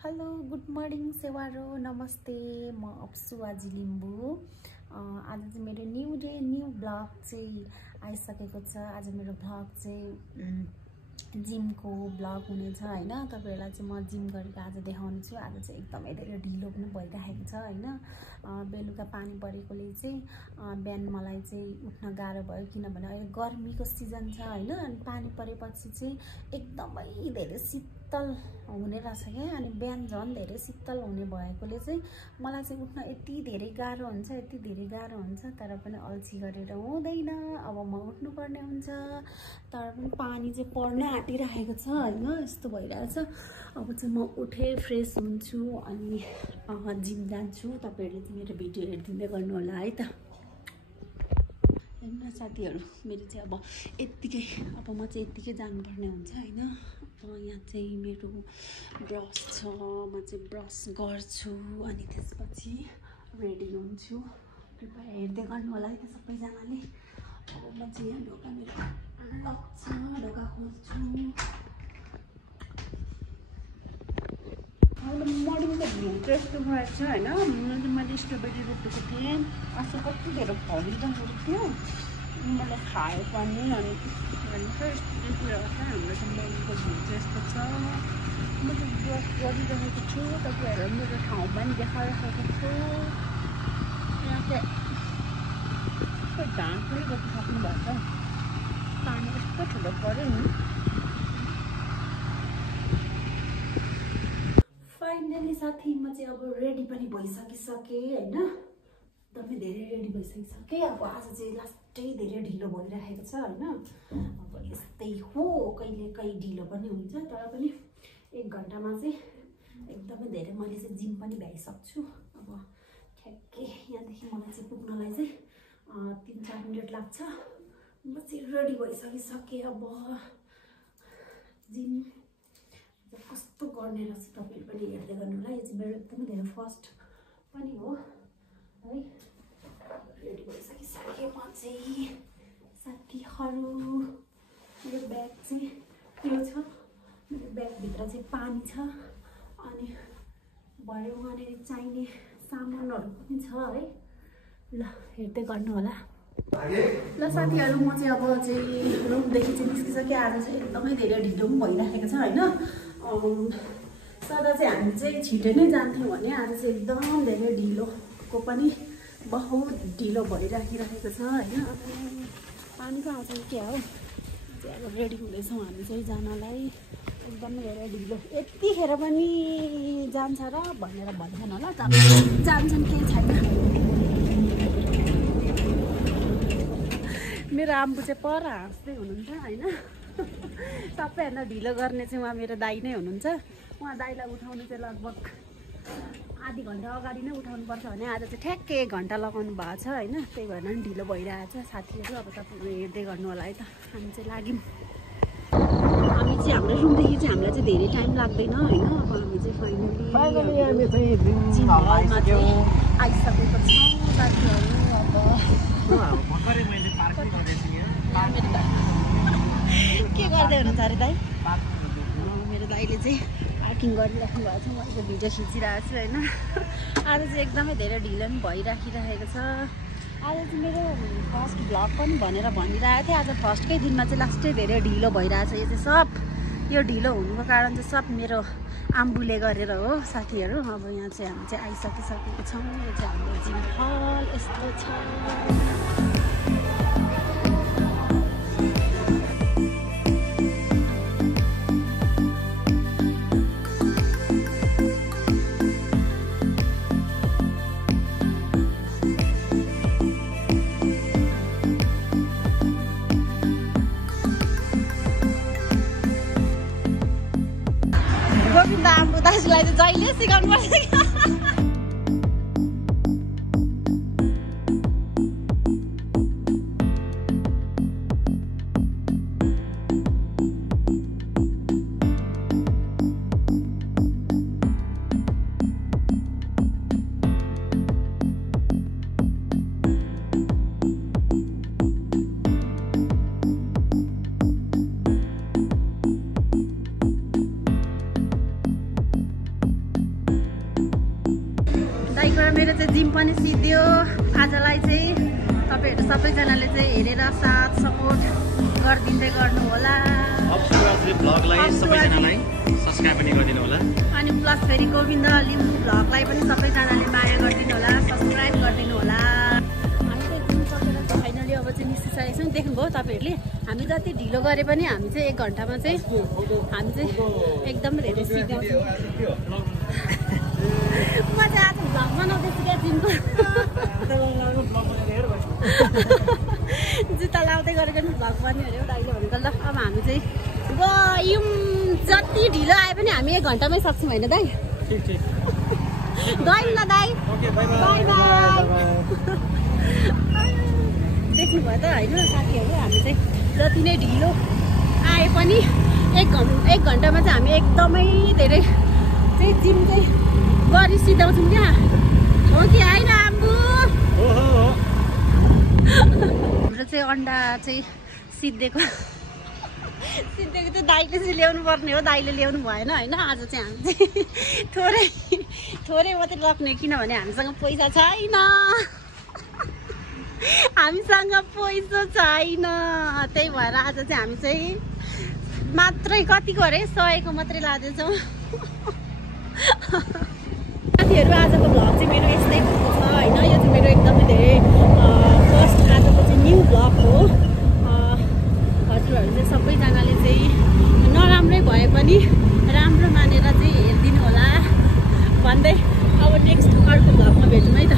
Hello good morning सेवारो नमस्ते म अप्सु आजी लिम्बू आज चाहिँ मेरो न्यू डे न्यू ब्लग चाहिँ आइसकेको छ। आज मेरो ब्लग चाहिँ जिमको ब्लग हुनेछ हैन। तपाईहरुलाई चाहिँ म जिम गरेको आज देखाउने छु। आज चाहिँ एकदमै धेरै ढिलो पनि भइरहेको छ हैन। बेलुका पानी परेकोले चाहिँ बिहान मलाई चाहिँ उठ्न गाह्रो भयो किनभने अहिले गर्मीको सिजन छ हैन। अनि पानी परेपछि चाहिँ एकदमै धेरै शीतल हुने रहेछ के। अनि बिहान झन् धेरै शीतल हुने भएकोले चाहिँ मलाई चाहिँ उठ्न यति धेरै गाह्रो हुन्छ तर पनि अल्छी गरेर हुँदैन। अब म उठ्नु पर्ने हुन्छ तर पनि पानी चाहिँ पर्न आँटिरहेको छ हैन। यस्तो भइरहेछ। अब चाहिँ म उठे फ्रेश हुन्छु अनि जिम जान्छु। तपाईहरुले चाहिँ मेरो भिडियो हेर्दिदै गर्नु होला है त। हैन साथीहरु, मेरो चाहिँ अब यतिकै म चाहिँ यतिकै जानुपर्ने हुन्छ हैन। यहाँ चाहिँ मेरो ब्रस छ, म चाहिँ ब्रस गर्छु अनि त्यसपछि रेडी हुन्छु। कृपया हेर्दै गर्नु होला है त सबैजनाले। अब म चाहिँ यहाँ ढोका मेरो लक छ, ढोका खोल्छु। मर्निङ त भित्र यस्तो भएछ हैन। मैले स्ट्रबेरी रोपेको थिएँ। आज कति धेरै फलिरहेको थियो। मैले खाएँ पनि अनि हाम्रो चाहिँ मर्निङको भ्यू चाहिँ यस्तो छ। म चाहिँ ब्रस गरिरहेको छु। तपाईँहरू मेरो ठाउँ पनि देखाइरहेको छु। यहाँ चाहिँ धान पनि रोपिसक्नु भएको छ। पानी यस्तो ठुलो पऱ्यो नि। फाइनली साथी म चाहिँ अब रेडी पनि भइसकिसकेँ हैन। एकदमै धेरै रेडी भइसकिसकेँ। अब आज चाहिँ लास्टै धेरै ढिलो भइरहेको छ हैन। अब यस्तै हो, कहिले कहीँ ढिलो पनि हुन्छ तर पनि 1 घन्टामा चाहिँ एकदमै धेरै मैले चाहिँ जिम पनि भ्याइसक्छु। अब ठ्याक्कै यहाँदेखि मलाई चाहिँ पुग्नलाई चाहिँ 3-4 मिनेट लाग्छ। म चाहिँ रेडी भइसकिसकेँ। अब जिम कस्तो गर्ने रहेछ तपाईहरु पनि हेर्दै गर्नु होला। यो चाहिँ मेरो एकदमै धेरै फर्स्ट पनि हो है। रेडी भइसकिसकेँ म चाहिँ साथीहरु। मेरो ब्याग चाहिँ यो छ। मेरो ब्यागभित्र चाहिँ पानी छ अनि भरे वहाँनिर चाहिने सामानहरू पनि छ है। ल हेर्दै गर्नु होला। ल साथीहरु, म चाहिँ अब चाहिँ रुमदेखि चाहिँ निस्किसकेँ। आज चाहिँ एकदमै धेरै ढिलो पनि भइरहेको छ हैन। सदा चाहिँ हामी चाहिँ छिटो नै जान्थ्यौँ भने आज चाहिँ एकदम धेरै ढिलोको पनि बहुत ढिलो भइराखिरहेको छ हैन। पानी पो आउँछ क्या हो। चाहिँ अब रेडी हुँदैछौँ हामी चाहिँ जानलाई। एकदमै धेरै ढिलो। यतिखेर पनि जान्छ र भनेर भन्दैन होला तर जान्छन् केही छैन। मेरो आम्बु चाहिँ पर हाँस्दै हुनुहुन्छ हैन। सबैभन्दा ढिलो गर्ने चाहिँ उहाँ मेरो दाइ नै हुनुहुन्छ। उहाँ दाइलाई उठाउनु चाहिँ लगभग आधी घन्टा अगाडि नै उठाउनु पर्छ भने आज चाहिँ ठ्याक्कै 1 घन्टा लगाउनु भएको छ हैन। त्यही भएर नि ढिलो भइरहेछ साथीहरु। अब तपाईहरु हेर्दै गर्नु होला है त। हामी चाहिँ लाग्यौँ। हामी चाहिँ हाम्रो रुमदेखि चाहिँ हामीलाई चाहिँ धेरै टाइम लाग्दैन हैन। अब हामी चाहिँ फाइनली हामी चाहिँ जिम हलमा चाहिँ आइसकेको छौँ साथीहरु। अब भर्खरै मैले पार्किङ गरेको थिएँ। के गर्दै हुनुहुन्छ अरे दाइ? मेरो दाइले चाहिँ पार्किङ गरिराख्नु भएको छ। म चाहिँ भिडियो खिचिरहेको छु हैन। आज चाहिँ एकदमै धेरै ढिलो पनि भइराखिरहेको छ। आज चाहिँ मेरो फर्स्ट भ्लग पनि भनेर भनिरहेको थिएँ। आज फर्स्टकै दिनमा चाहिँ लास्टै धेरै ढिलो भइरहेछ। यो चाहिँ सब यो ढिलो हुनुको कारण चाहिँ सब मेरो आम्बुले गरेर हो साथीहरु। अब यहाँ चाहिँ हामी चाहिँ आइसकिसकेको छौँ। यो चाहिँ हाम्रो जिम हल यस्तो छ। गोविन्द आम्बु दाजुलाई चाहिँ जहिले सिकाउनु पर्छ क्या। दाइबाट मेरो चाहिँ जिम पनि सिद्धियो। आजलाई चाहिँ तपाईँहरू सबैजनाले चाहिँ हेरेर साथ सपोर्ट गरिदिँदै गर्नु होला। अनि प्लस फेरि गोविन्द लिम्बू भ्लगलाई पनि सबैजनाले माया गरिदिनु होला, सब्सक्राइब गरिदिनु होला। हामी चाहिँ जिम सकेर चाहिँ फाइनली अब चाहिँ निस्किसकेको छौँ। देख्नुभयो तपाईँहरूले, हामी जति ढिलो गरे पनि हामी चाहिँ 1 घन्टामा चाहिँ हामी चाहिँ एकदम धेरै सिकाउँछौँ। म चाहिँ आज भ्लग बनाउँदैछु क्या जिमको। जुत्ता लाउँदै गरेको नि भ्लग बन्यो अरे दाइले भनेको। ल अब हामी चाहिँ गयौँ। जति ढिलो आए पनि हामी 1 घन्टामै सक्छौँ होइन दाइ? गयौँ ल दाइ, बाई बाई। देख्नुभयो त होइन साथीहरू, हामी चाहिँ जति नै ढिलो आए पनि 1 घन्टामा चाहिँ हामी एकदमै धेरै चाहिँ जिम चाहिँ गरी सिधाउँछौँ क्या। हो कि होइन आम्बु? हाम्रो चाहिँ अन्डा चाहिँ सिद्धेको चाहिँ दाइले चाहिँ ल्याउनु पर्ने हो, दाइले ल्याउनु भएन होइन। आज चाहिँ हामी चाहिँ थोरै मात्रै लग्ने, किनभने हामीसँग पैसा छैन। हामीसँग पैसा छैन, त्यही भएर आज चाहिँ हामी चाहिँ मात्रै कतिको अरे 100 को मात्रै लाँदैछौँ। साथीहरू आजको भ्लग चाहिँ मेरो यस्तै भएको छ होइन। यो चाहिँ मेरो एकदमै धेरै फर्स्ट आजको चाहिँ न्यू भ्लग हो। हजुरहरू चाहिँ सबैजनाले चाहिँ नराम्रै भए पनि राम्रो मानेर चाहिँ हेरिदिनु होला भन्दै अब नेक्स्ट अर्को भ्लगमा भेटौँ है त।